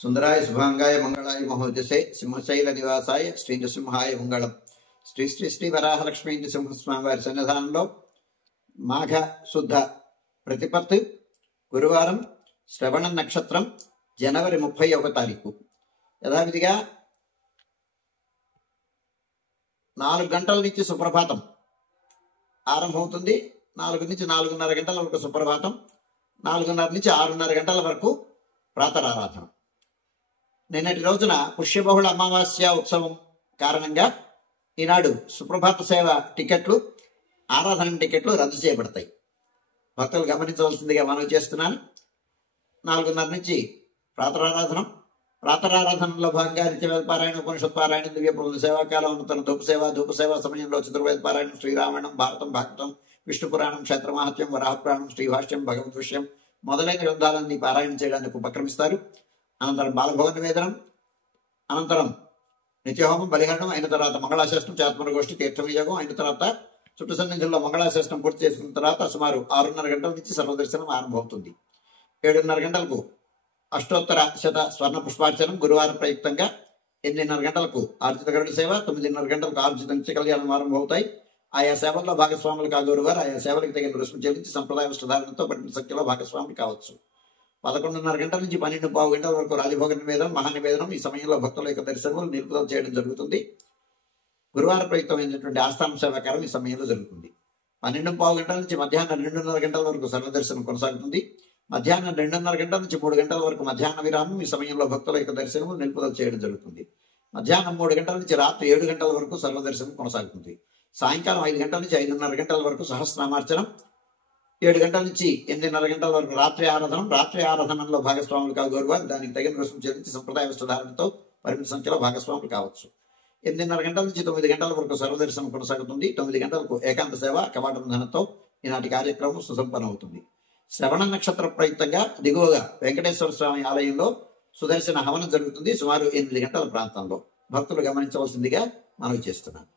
సుందరాయ శుభాంగాయ మంగళాయ మహోజసే సింహశైల నివాసాయ శ్రీ నృసింహాయ మంగళం. శ్రీ శ్రీ శ్రీ వరాహలక్ష్మీ నృసింహస్వామి వారి సన్నిధానంలో మాఘ శుద్ధ ప్రతిపత్తు గురువారం శ్రవణ నక్షత్రం జనవరి 31వ తారీఖు. యథావిధిగా 4 గంటల నుంచి సుప్రభాతం ఆరంభమవుతుంది. 4 నుంచి 4:30 గంటల వరకు సుప్రభాతం, 4:30 నుంచి 6:30 గంటల వరకు ప్రాతరారాధన. నిన్నటి రోజున పుష్యబహుళ అమావాస్య ఉత్సవం కారణంగా ఈనాడు సుప్రభాత సేవ టికెట్లు, ఆరాధన టికెట్లు రద్దు చేయబడతాయి. భక్తులు గమనించవలసిందిగా మనవి చేస్తున్నాను. 4:30 నుంచి ప్రాతరారాధనం. ప్రాతరారాధనలో భాగంగా నిత్యవేద పారాయణ, ఉపనిషత్ పారాయణ, దివ్య ప్రబంధ సేవాకాలం, అనంతరం ధూప సేవ సమయంలో చతుర్వేద పారాయణం, శ్రీరామాయణం, భారతం, భాగవతం, విష్ణు పురాణం, క్షేత్ర మహత్యం, వరాహపురాణం, శ్రీభాష్యం, భగవద్ విషయం మొదలైన గ్రంథాలన్నీ పారాయణ చేయడానికి ఉపక్రమిస్తారు. అనంతరం బాలభవన నివేదనం, అనంతరం నిత్యహోమం, బలిహరణం అయిన తర్వాత మంగళాశాసనం, చాత్మర గోష్ఠి, తీర్థ వినియోగం అయిన తర్వాత చుట్టు సన్నిధుల్లో మంగళాశాసనం పూర్తి చేసుకున్న తర్వాత సుమారు 6:30 గంటల నుంచి సర్వదర్శనం ఆరంభమవుతుంది. 7:30 గంటలకు అష్టోత్తర శత స్వర్ణ పుష్పార్చనం గురువారం ప్రయుక్తంగా, 8:30 గంటలకు ఆర్జిత గరుడ సేవ, 9:30 గంటలకు ఆర్జిత నిత్య కళ్యాణం ఆరంభమవుతాయి. ఆయా సేవల్లో భాగస్వాములు కాగోరువారు ఆయా సేవలకు తగిన రుసుము చెల్లించి సంప్రదాయ వస్త్రధారణతో పరిమిత సంఖ్యలో భాగస్వాములు కావచ్చు. 11:30 గంటల నుంచి 12:15 గంటల వరకు రాజభోగ నివేదనం, మహానివేదనం. ఈ సమయంలో భక్తుల యొక్క దర్శనములు నిలుపుదల చేయడం జరుగుతుంది. గురువార ప్రయుక్తమైనటువంటి ఆస్థాన సేవాకారం ఈ సమయంలో జరుగుతుంది. 12:15 గంటల నుంచి మధ్యాహ్నం 2:30 గంటల వరకు సర్వదర్శనం కొనసాగుతుంది. మధ్యాహ్నం 2:30 గంటల నుంచి 3 గంటల వరకు మధ్యాహ్న విరామం. ఈ సమయంలో భక్తుల యొక్క దర్శనములు నిలుపుదల చేయడం జరుగుతుంది. మధ్యాహ్నం 3 గంటల నుంచి రాత్రి 7 గంటల వరకు సర్వదర్శనం కొనసాగుతుంది. సాయంకాలం 5 గంటల నుంచి 5:30 గంటల వరకు సహస్రనామార్చనం. 7 గంటల నుంచి 8:30 గంటల వరకు రాత్రి ఆరాధన. రాత్రి ఆరాధనలో భాగస్వాములు కాగోరువారు దానికి తగిన రుసుము చెల్లించి సంప్రదాయ వస్త్రధారణతో పరిమిత సంఖ్యలో భాగస్వాములు కావచ్చు. 8:30 గంటల నుంచి 9 గంటల వరకు సర్వదర్శనం కొనసాగుతుంది. 9 గంటలకు ఏకాంత సేవ కవాటబంధనంతో ఈనాటి కార్యక్రమం సుసంపన్నమవుతుంది. శ్రవణ నక్షత్ర ప్రయుక్తంగా దిగువగా వెంకటేశ్వర స్వామి ఆలయంలో సుదర్శన హవనం జరుగుతుంది. సుమారు 8 గంటల ప్రాంతంలో భక్తులు గమనించవలసిందిగా మనవి చేస్తున్నాను.